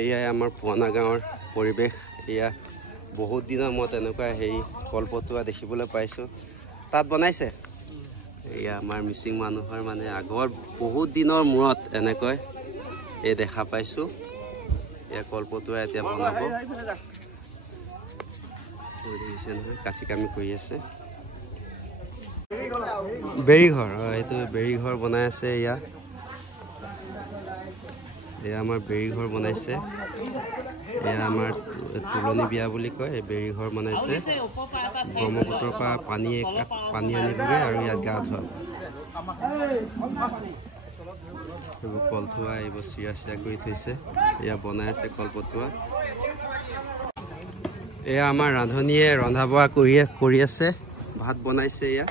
এয়াই আমাৰ পুৱানা গাঁৱৰ পৰিৱেশ। এয়া বহুত দিনৰ মূৰত এনেকুৱা হেৰি কলপতুৱা দেখিবলৈ পাইছোঁ। তাত বনাইছে এয়া আমাৰ মিচিং মানুহৰ মানে আগৰ বহুত দিনৰ মূৰত এনেকৈ এই দেখা পাইছোঁ। এয়া কলপতুৱা এতিয়া বনাব দেখিছে নহয়, কাঠি কামি কৰি আছে। বেৰীঘৰ, এইটো বেৰীঘৰ বনাই আছে। এয়া আমাৰ বেৰীঘৰ বনাইছে। এয়া আমাৰ তুলনি বিয়া বুলি কয়। এই বেৰীঘৰ বনাইছে। ব্ৰহ্মপুত্ৰৰ পৰা পানী আনিবগৈ আৰু ইয়াত গা ধুৱাব। এইবোৰ কলথোৱা, এইবোৰ চিৰা কৰি থৈছে। এয়া বনাই আছে কলপতুৱা। এয়া আমাৰ ৰান্ধনীয়ে ৰন্ধা বঢ়া কৰি আছে, ভাত বনাইছে এয়া।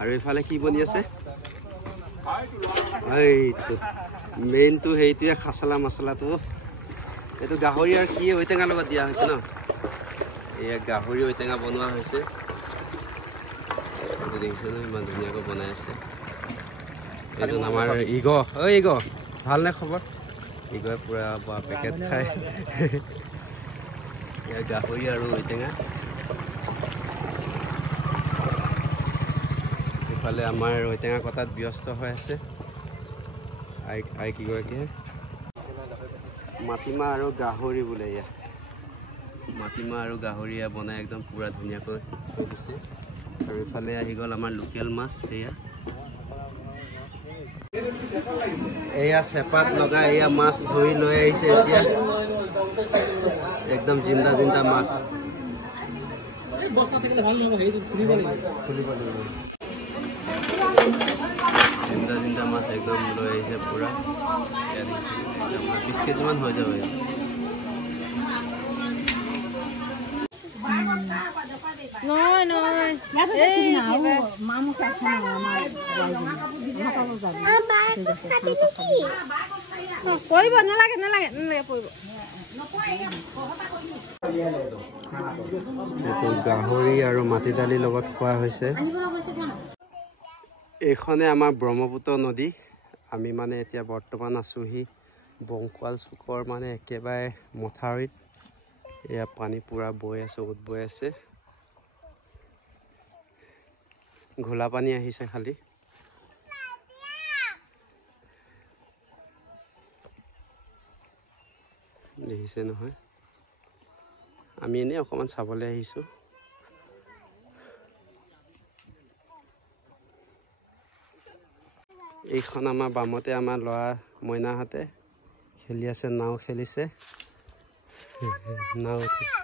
আৰু এইফালে কি বনি আছে? এইটো মেইনটো সেইটোৱে খাচলা মচলাটো। এইটো গাহৰি আৰু কি ঔটেঙাৰ লগত দিয়া হৈছে ন? এয়া গাহৰি ঔটেঙা বনোৱা হৈছে। এইটো দেখিছে ন, ইমান ধুনীয়াকৈ বনাই আছে। এইজন আমাৰ ইগ ভালনে খবৰ? ইগয়ে পুৰা পেকেট খায়। এয়া গাহৰি আৰু ঔটেঙা। ইফালে আমাৰ ঔটেঙা কটাত ব্যস্ত হৈ আছে আই কিগৰাকীয়ে। মাটিমাহ আৰু গাহৰি বোলে। এয়া মাটিমাহ আৰু গাহৰি বনাই একদম পুৰা ধুনীয়াকৈ থৈ দিছে। আৰু ইফালে আহি গ'ল আমাৰ লোকেল মাছ। এয়া চেপাত লগাই এয়া মাছ ধৰি লৈ আহিছে। এতিয়া একদম জিন্দা মাছ। জিন্দা মাছ একদম লৈ আহিছে পুৰা। 20 কেজিমান হৈ যাব। গাহৰি আৰু মাটি দালিৰ লগত খোৱা হৈছে। এইখনে আমাৰ ব্ৰহ্মপুত্ৰ নদী। আমি মানে এতিয়া বৰ্তমান আছোহি বংকুৱাল চুকৰ মানে একেবাৰে মথাউৰিত। এয়া পানী পুৰা বৈ আছে, উত বৈ আছে। ঘোলা পানী আহিছে খালি। দেখিছে নহয়, আমি এনেই অকণমান চাবলৈ আহিছোঁ। এইখন আমাৰ বামতে আমাৰ ল'ৰা মইনাহঁতে খেলি আছে, নাও খেলিছে, নাও উঠিছে।